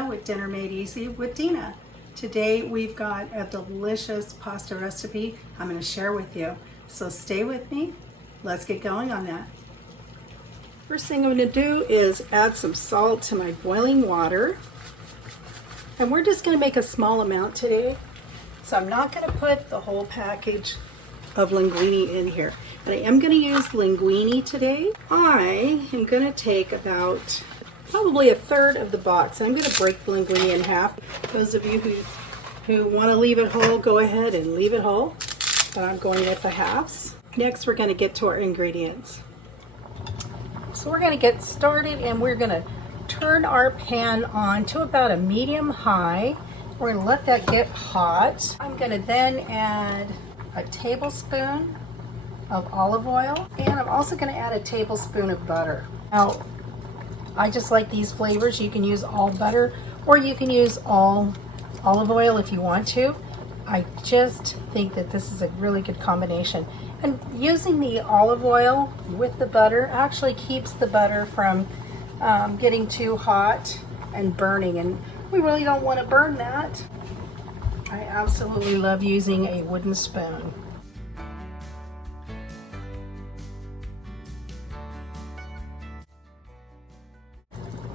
Dina with Dinner Made Easy with Dina. Today we've got a delicious pasta recipe I'm going to share with you. So stay with me. Let's get going on that. First thing I'm going to do is add some salt to my boiling water. And we're just going to make a small amount today. So I'm not going to put the whole package of linguine in here. And I am going to use linguine today. I am going to take about probably a third of the box. And I'm going to break the linguine in half. Those of you who want to leave it whole, go ahead and leave it whole. But I'm going with the halves. Next, we're going to get to our ingredients. So we're going to get started, and we're going to turn our pan on to about a medium high. We're going to let that get hot. I'm going to then add a tablespoon of olive oil, and I'm also going to add a tablespoon of butter. Now, I just like these flavors. You can use all butter or you can use all olive oil if you want to. I just think that this is a really good combination. And using the olive oil with the butter actually keeps the butter from getting too hot and burning, and we really don't want to burn that. I absolutely love using a wooden spoon.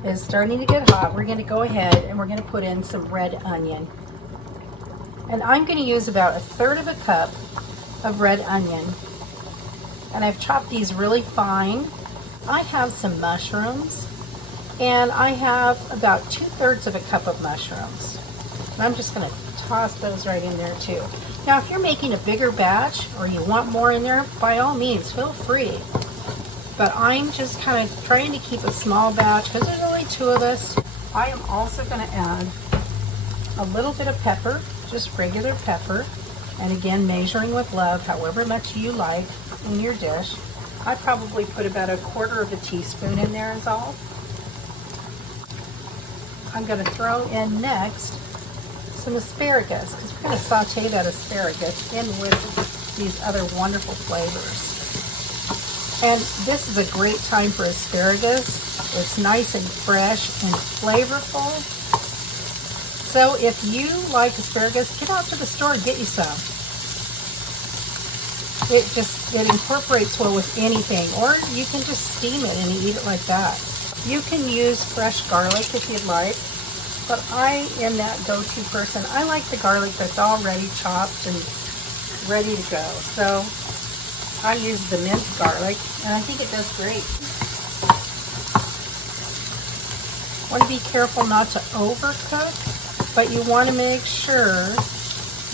It's starting to get hot. We're going to go ahead and we're going to put in some red onion. And I'm going to use about a third of a cup of red onion. And I've chopped these really fine. I have some mushrooms, and I have about 2/3 of a cup of mushrooms. And I'm just going to toss those right in there too. Now, if you're making a bigger batch or you want more in there, by all means, feel free. But I'm just kind of trying to keep a small batch because there's only 2 of us. I am also going to add a little bit of pepper, just regular pepper. And again, measuring with love, however much you like in your dish. I probably put about a 1/4 of a teaspoon in there is all. I'm going to throw in next some asparagus, because we're going to saute that asparagus in with these other wonderful flavors. And this is a great time for asparagus. It's nice and fresh and flavorful. So if you like asparagus, get out to the store and get you some. It incorporates well with anything, or you can just steam it and eat it like that. You can use fresh garlic if you'd like, but I am that go-to person. I like the garlic that's already chopped and ready to go. So I use the minced garlic, and I think it does great. Want to be careful not to overcook, but you want to make sure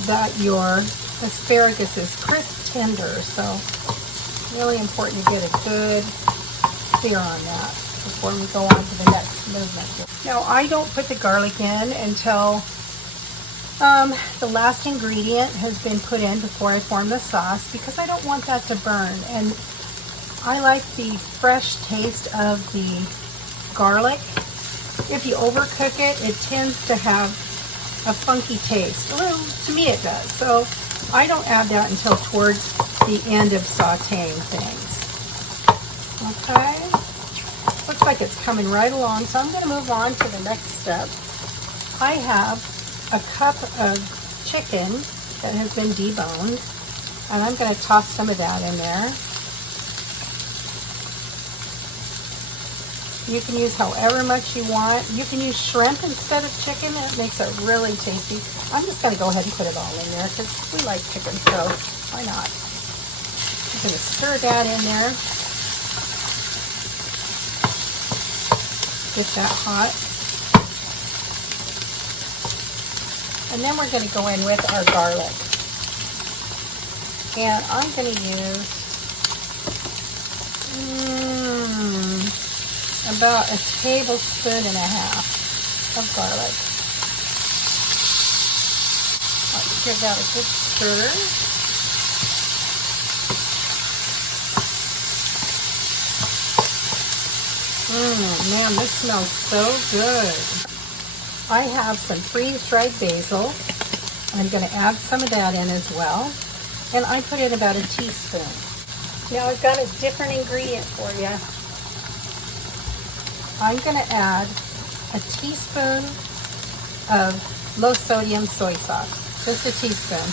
that your asparagus is crisp tender. So really important to get a good sear on that before we go on to the next movement. Now, I don't put the garlic in until the last ingredient has been put in before I form the sauce, because I don't want that to burn. And I like the fresh taste of the garlic. If you overcook it, it tends to have a funky taste. Well, to me it does. So I don't add that until towards the end of sauteing things. Okay. Looks like it's coming right along, so I'm going to move on to the next step. I have a cup of chicken that has been deboned, and I'm going to toss some of that in there. You can use however much you want. You can use shrimp instead of chicken. That makes it really tasty. I'm just going to go ahead and put it all in there because we like chicken, so why not? I'm going to stir that in there. Get that hot. And then we're going to go in with our garlic. And I'm going to use about a tablespoon and a half of garlic. Let's give that a good stir. Man, this smells so good. I have some freeze-dried basil. I'm going to add some of that in as well. And I put in about a teaspoon. Now I've got a different ingredient for you. I'm going to add a teaspoon of low sodium soy sauce, just a teaspoon.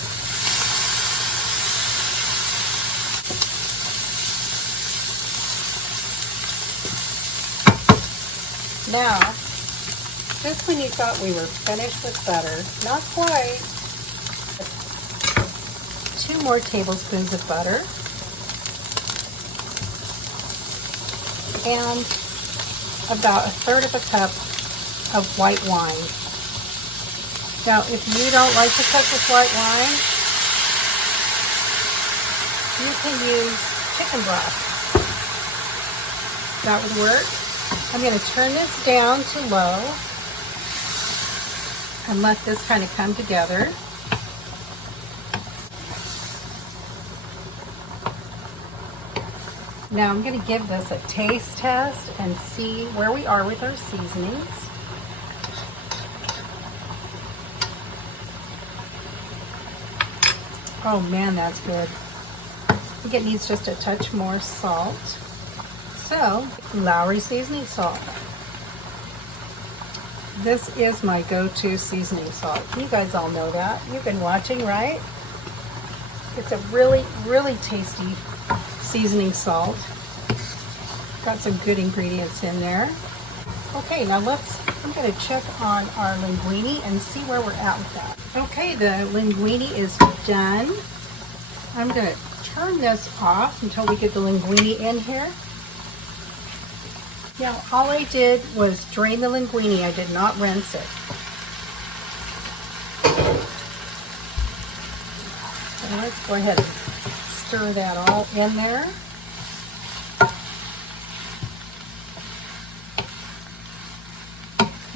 Now, just when you thought we were finished with butter, not quite, 2 more tablespoons of butter and about 1/3 of a cup of white wine. Now, if you don't like to cook with white wine, you can use chicken broth. That would work. I'm going to turn this down to low and let this kind of come together. Now I'm going to give this a taste test and see where we are with our seasonings. Oh man, that's good. I think it needs just a touch more salt. So, Lowry seasoning salt. This is my go-to seasoning salt. You guys all know that. You've been watching, right? It's a really, really tasty seasoning salt. Got some good ingredients in there. Okay, now I'm going to check on our linguine and see where we're at with that. Okay, the linguine is done. I'm going to turn this off until we get the linguine in here. Now, all I did was drain the linguine. I did not rinse it. So let's go ahead and stir that all in there.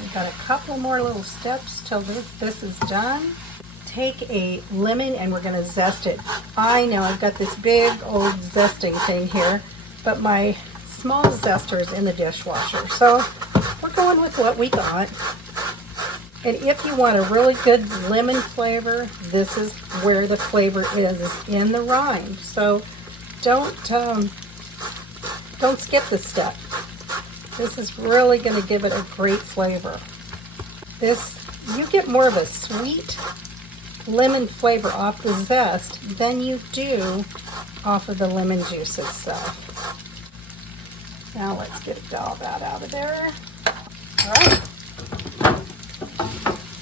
We've got a couple more little steps till this is done. Take a lemon and we're going to zest it. I know I've got this big old zesting thing here, but my small zester's in the dishwasher. So we're going with what we got. And if you want a really good lemon flavor, this is where the flavor is in the rind. So don't skip this step. This is really going to give it a great flavor. You get more of a sweet lemon flavor off the zest than you do off of the lemon juice itself. Now let's get all that out of there. All right.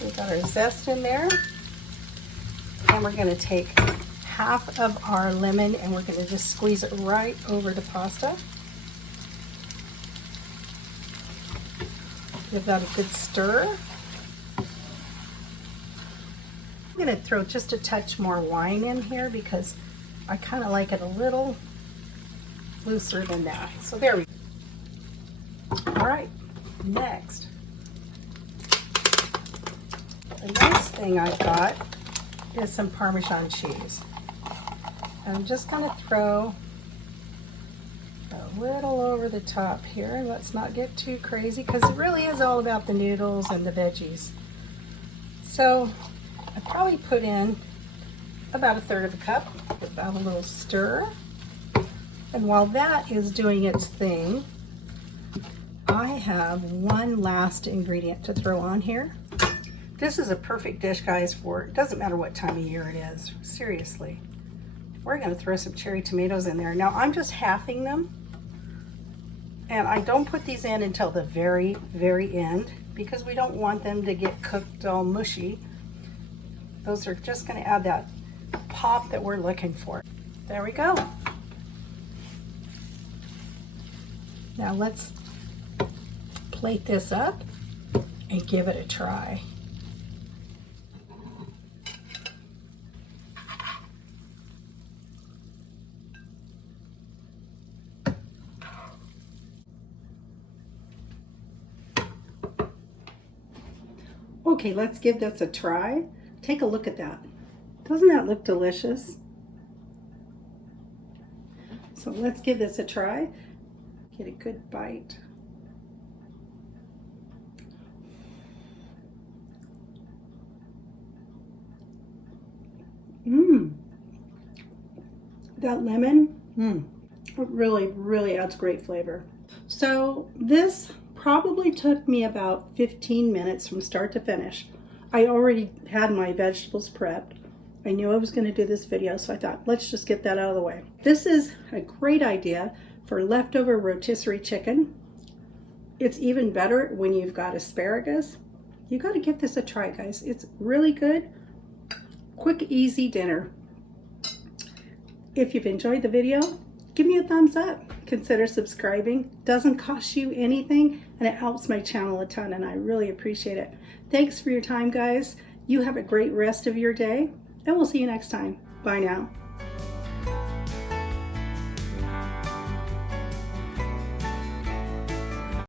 We've got our zest in there. And we're going to take half of our lemon and we're going to just squeeze it right over the pasta. Give that a good stir. I'm going to throw just a touch more wine in here because I kind of like it a little looser than that. So there we go. All right, next. The next thing I've got is some Parmesan cheese. I'm just going to throw a little over the top here. Let's not get too crazy because it really is all about the noodles and the veggies. So I probably put in about 1/3 of a cup, about a little stir. And while that is doing its thing, I have one last ingredient to throw on here. This is a perfect dish, guys, for it doesn't matter what time of year it is. Seriously. We're going to throw some cherry tomatoes in there. Now, I'm just halving them. And I don't put these in until the very, very end because we don't want them to get cooked all mushy. Those are just going to add that pop that we're looking for. There we go. Now let's plate this up and give it a try. Okay, let's give this a try. Take a look at that. Doesn't that look delicious? So let's give this a try. Get a good bite. That lemon, it really, really adds great flavor. So this probably took me about 15 minutes from start to finish. I already had my vegetables prepped. I knew I was going to do this video, so I thought, let's just get that out of the way. This is a great idea for leftover rotisserie chicken. It's even better when you've got asparagus. You got to give this a try, guys. It's really good. Quick, easy dinner. If you've enjoyed the video, give me a thumbs up. Consider subscribing. Doesn't cost you anything, and it helps my channel a ton, and I really appreciate it. Thanks for your time, guys. You have a great rest of your day, and we'll see you next time. Bye now.